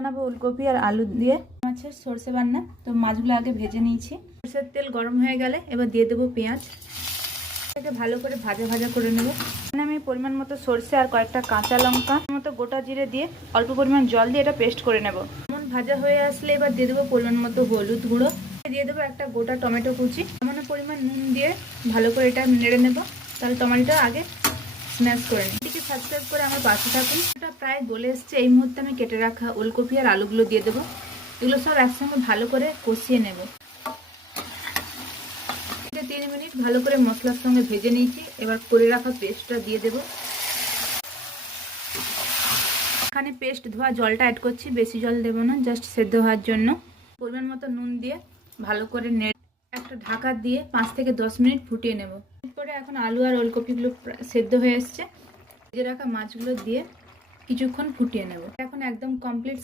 বানাবো ওলকপি আর আলু দিয়ে মাছের সর্ষে বান্না। তো মাছগুলো আগে ভেজে নিয়েছি। সর্ষের তেল গরম হয়ে গেলে এবার দিয়ে দেবো পেঁয়াজ। এটাকে ভালো করে ভাজা ভাজা করে নেব। এখানে আমি পরিমাণ মতো সর্ষে আর কয়েকটা কাঁচা লঙ্কা মতো গোটা জিরে দিয়ে অল্প পরিমাণ জল দিয়ে এটা পেস্ট করে নেব। এমন ভাজা হয়ে আসলে এবার দিয়ে দেবো পরিমাণ মতো হলুদ গুঁড়ো, দিয়ে দেবো একটা গোটা টমেটো কুচি, সামান্য পরিমাণ নুন দিয়ে ভালো করে এটা নেড়ে নেব। তাহলে টমেটোটা আগে স্ম্যাশ করে নিই। এটিকে সাবস্ক্রাইব করে আমার পাশে থাকুন। এটা প্রায় গলে এসছে। এই মুহূর্তে আমি কেটে রাখা ওলকপি আর আলুগুলো দিয়ে দেবো। এগুলো সব একসঙ্গে ভালো করে কষিয়ে নেব। 3 মিনিট ভালো করে মশলার সঙ্গে ভেজে নিয়েছি। এবার করে রাখা পেস্টটা দিয়ে দেব। এখানে পেস্ট ধোয়া জলটা অ্যাড করছি, বেশি জল দেব না, জাস্ট সেদ্ধ হওয়ার জন্য। পরিমাণ মতো নুন দিয়ে ভালো করে একটা ঢাকা দিয়ে 5 থেকে 10 মিনিট ফুটিয়ে নেব। এরপরে এখন আলু আর ওলকপিগুলো সেদ্ধ হয়ে এসছে। ভেজে রাখা মাছগুলো দিয়ে কিছুক্ষণ ফুটিয়ে নেব। এখন একদম কমপ্লিট।